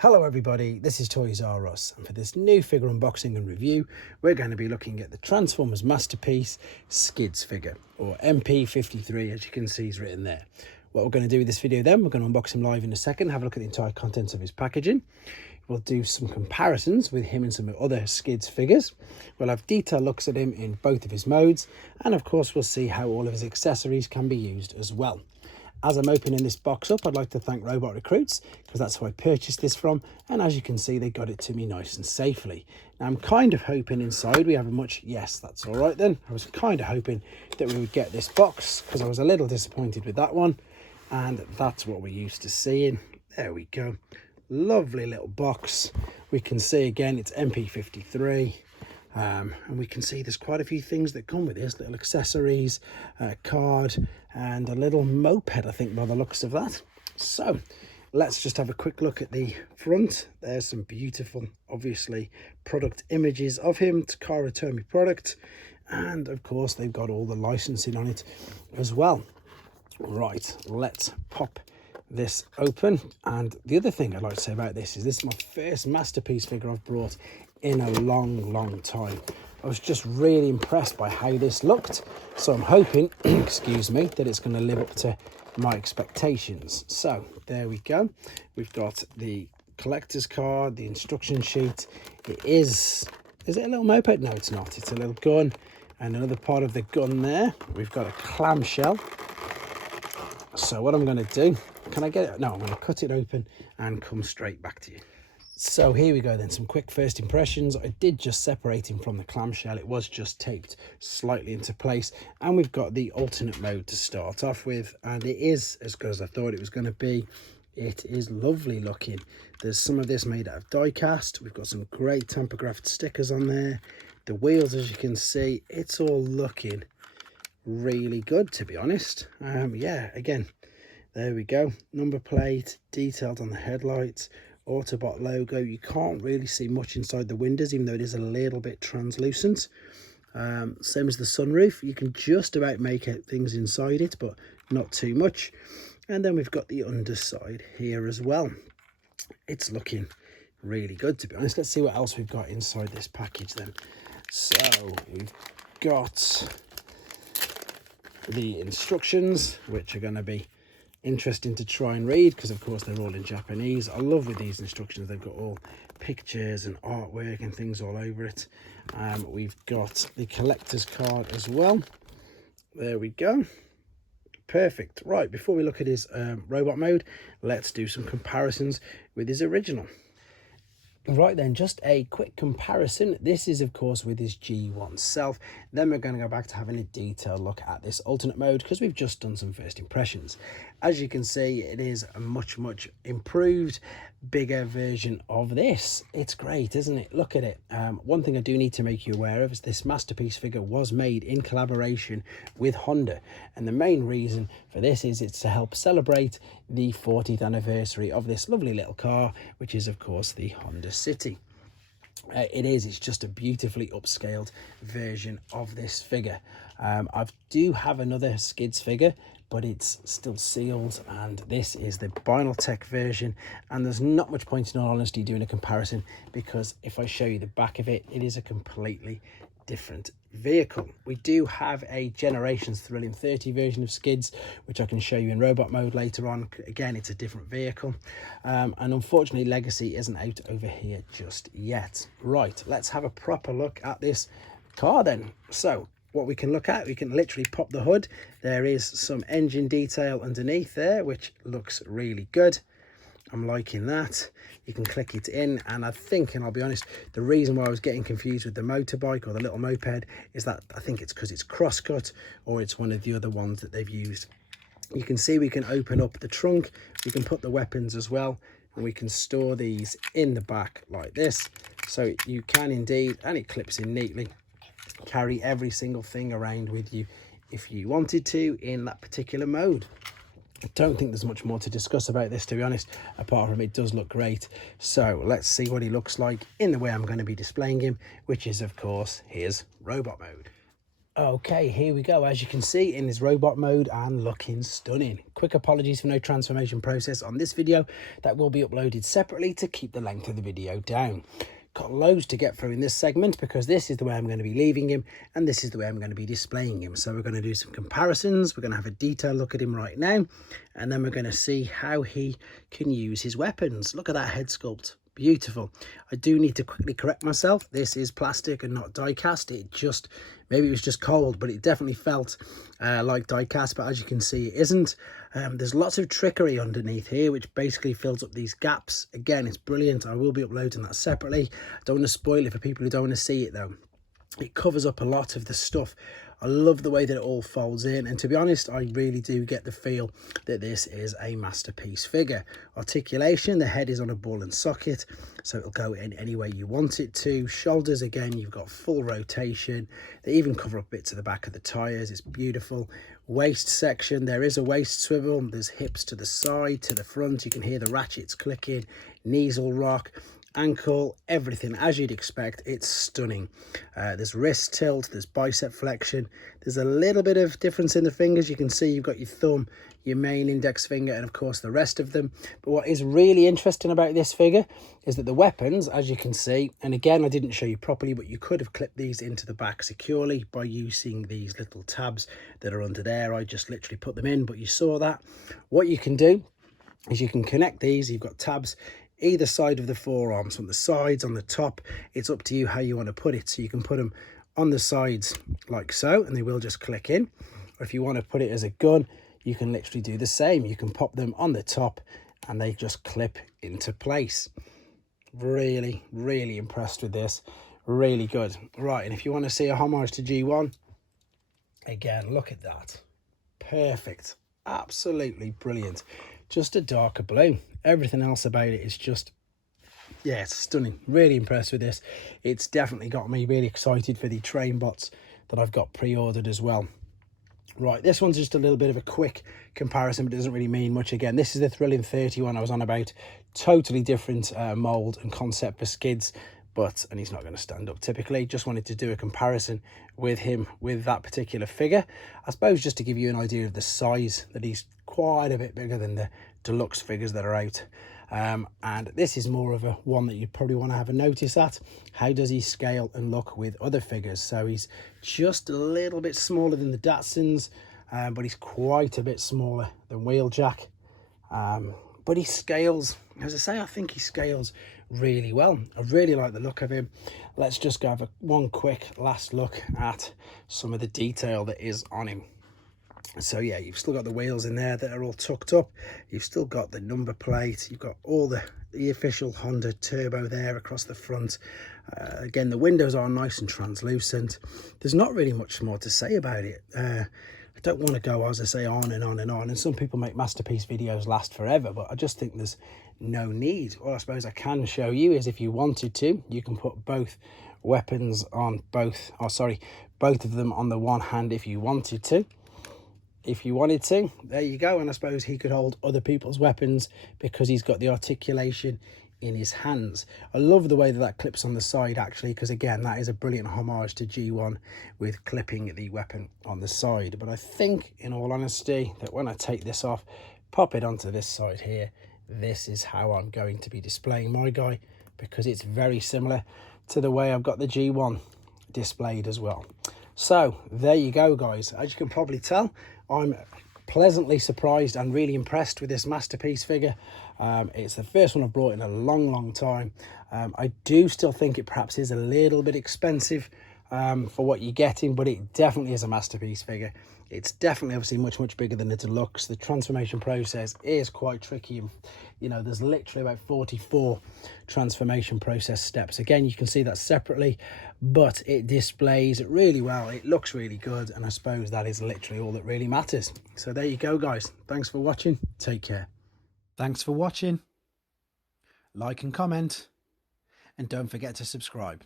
Hello everybody, this is Toys R Us, and for this new figure unboxing and review we're going to be looking at the Transformers Masterpiece Skids figure, or MP53, as you can see is written there. What we're going to do with this video then, we're going to unbox him live in a second, have a look at the entire contents of his packaging. We'll do some comparisons with him and some other Skids figures. We'll have detailed looks at him in both of his modes, and of course we'll see how all of his accessories can be used as well. As I'm opening this box up, I'd like to thank Robot Recruits, because that's who I purchased this from, and as you can see they got it to me nice and safely. Now I'm kind of hoping inside we have a much, yes that's all right then, I was kind of hoping that we would get this box, because I was a little disappointed with that one, and that's what we're used to seeing. There we go, lovely little box. We can see again it's MP53. And we can see there's quite a few things that come with this, little accessories, a card and a little moped, I think, by the looks of that. So let's just have a quick look at the front. There's some beautiful, obviously, product images of him, Takara Tomy product, and of course they've got all the licensing on it as well. Right, let's pop this open. And the other thing I'd like to say about this is my first Masterpiece figure I've brought in a long time. I was just really impressed by how this looked, so I'm hoping excuse me, that it's going to live up to my expectations. So there we go, we've got the collector's card, the instruction sheet. It is it a little moped? No, it's not, it's a little gun, and another part of the gun there. We've got a clamshell. So what I'm going to do, can I get it? No, I'm going to cut it open and come straight back to you. So here we go then, some quick first impressions. I did just separate him from the clamshell. It was just taped slightly into place, and we've got the alternate mode to start off with, and it is as good as I thought it was going to be. It is lovely looking. There's some of this made out of die cast. We've got some great tamper-graphed stickers on there. The wheels, as you can see, it's all looking really good, to be honest. Yeah, again, there we go, number plate detailed on the headlights, Autobot logo. You can't really see much inside the windows, even though it is a little bit translucent. Same as the sunroof, you can just about make out things inside it, but not too much. And then we've got the underside here as well. It's looking really good, to be honest. Let's see what else we've got inside this package then. So we've got the instructions, which are going to be interesting to try and read, because of course they're all in Japanese. I love with these instructions, they've got all pictures and artwork and things all over it. We've got the collector's card as well. There we go, perfect. Right, before we look at his robot mode, let's do some comparisons with his original. Right then, just a quick comparison. This is of course with his G1 self. Then we're going to go back to having a detailed look at this alternate mode, because we've just done some first impressions. As you can see, it is a much improved, bigger version of this. It's great, isn't it? Look at it. One thing I do need to make you aware of is this Masterpiece figure was made in collaboration with Honda, and the main reason for this is it's to help celebrate the 40th anniversary of this lovely little car, which is of course the Honda City. It's just a beautifully upscaled version of this figure. I do have another Skids figure, but it's still sealed, and this is the Binaltech version, and there's not much point in all honesty doing a comparison, because if I show you the back of it, it is a completely different vehicle. We do have a Generations Thrilling 30 version of Skids, which I can show you in robot mode later on. Again, it's a different vehicle, and unfortunately Legacy isn't out over here just yet. Right, let's have a proper look at this car then. So what we can look at, we can literally pop the hood. There is some engine detail underneath there, which looks really good. I'm liking that. You can click it in, and I think, and I'll be honest, the reason why I was getting confused with the motorbike or the little moped is that I think it's because it's cross-cut, or it's one of the other ones that they've used. You can see we can open up the trunk, we can put the weapons as well, and we can store these in the back like this. So you can indeed, and it clips in neatly, carry every single thing around with you if you wanted to in that particular mode. I don't think there's much more to discuss about this, to be honest, apart from it does look great. So let's see what he looks like in the way I'm going to be displaying him, which is of course his robot mode. Okay, here we go. As you can see, in his robot mode and looking stunning. Quick apologies for no transformation process on this video. That will be uploaded separately to keep the length of the video down. Got loads to get through in this segment because this is the way I'm going to be leaving him and this is the way I'm going to be displaying him. So we're going to do some comparisons. We're going to have a detailed look at him right now, and then we're going to see how he can use his weapons. Look at that head sculpt. Beautiful. I do need to quickly correct myself. This is plastic and not die cast. It just, maybe it was just cold, but it definitely felt like die cast, but as you can see, it isn't. There's lots of trickery underneath here, which basically fills up these gaps. Again, it's brilliant. I will be uploading that separately. I don't want to spoil it for people who don't want to see it though. It covers up a lot of the stuff. I love the way that it all folds in, and to be honest, I really do get the feel that this is a masterpiece figure. Articulation, the head is on a ball and socket, so it'll go in any way you want it to. Shoulders, again, you've got full rotation. They even cover up bits of the back of the tires. It's beautiful. Waist section, there is a waist swivel. There's hips to the side, to the front. You can hear the ratchets clicking. Knees will rock. Ankle, everything as you'd expect. It's stunning. There's wrist tilt, there's bicep flexion, there's a little bit of difference in the fingers. You can see you've got your thumb, your main index finger, and of course the rest of them. But what is really interesting about this figure is that the weapons, as you can see, and again I didn't show you properly, but you could have clipped these into the back securely by using these little tabs that are under there. I just literally put them in, but you saw that. What you can do is you can connect these. You've got tabs either side of the forearms, on the sides, on the top. It's up to you how you want to put it. So you can put them on the sides like so, and they will just click in. Or if you want to put it as a gun, you can literally do the same. You can pop them on the top and they just clip into place. Really, really impressed with this. Really good. Right, and if you want to see a homage to G1, again, look at that. Perfect. Absolutely brilliant. Just a darker blue. Everything else about it is just, yeah, it's stunning. Really impressed with this. It's definitely got me really excited for the train bots that I've got pre-ordered as well. Right, this one's just a little bit of a quick comparison, but it doesn't really mean much. Again, this is the Thrilling 30 one I was on about. Totally different mold and concept for skids, and he's not going to stand up typically. Just wanted to do a comparison with him with that particular figure. I suppose just to give you an idea of the size, that he's quite a bit bigger than the deluxe figures that are out. And this is more of a one that you probably want to have a notice at. How does he scale and look with other figures? So he's just a little bit smaller than the Datsuns, but he's quite a bit smaller than Wheeljack. But he scales, as I say, I think he scales really well. I really like the look of him. Let's just go have one quick last look at some of the detail that is on him. So yeah, you've still got the wheels in there that are all tucked up. You've still got the number plate. You've got all the official Honda turbo there across the front. Again, the windows are nice and translucent. There's not really much more to say about it. I don't want to go, as I say, on and on and on. And some people make masterpiece videos last forever, but I just think there's no need. What I suppose I can show you is if you wanted to, you can put both weapons on both of them on the one hand if you wanted to. If you wanted to, there you go. And I suppose he could hold other people's weapons because he's got the articulation in his hands. I love the way that clips on the side actually, because again, that is a brilliant homage to G1 with clipping the weapon on the side. But I think, in all honesty, that when I take this off, pop it onto this side here, this is how I'm going to be displaying my guy, because it's very similar to the way I've got the G1 displayed as well. So there you go, guys. As you can probably tell, I'm pleasantly surprised and really impressed with this masterpiece figure. It's the first one I've brought in a long time. I do still think it perhaps is a little bit expensive for what you're getting, but it definitely is a masterpiece figure. It's definitely obviously much bigger than the deluxe. The transformation process is quite tricky. You know, there's literally about 44 transformation process steps. Again, you can see that separately, but it displays it really well. It looks really good, and I suppose that is literally all that really matters. So there you go, guys. Thanks for watching. Take care. Thanks for watching. Like and comment, and don't forget to subscribe.